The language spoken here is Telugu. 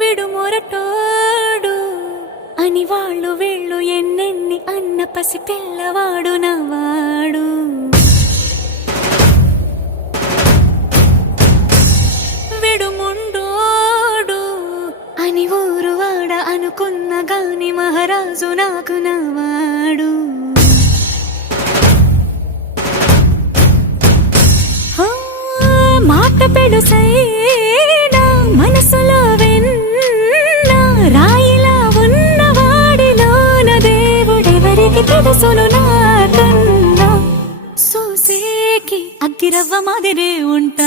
విడుమొరటోడు అని వాళ్ళు వీళ్ళు ఎన్నెన్ని అన్న పసి పిల్లవాడు నవాడు. విడుముండోడు అని ఊరు వాడ అనుకున్న గాని మహారాజు నాకు నవాడు. మాట పెడుసైనా మనసులో వెన్న రాయిలా ఉన్నవాడిలోన దేవుడెవరికి తెలుసును నాకన్నా. సూసేకి అగ్గిరవ్వ మాదిరే ఉంటా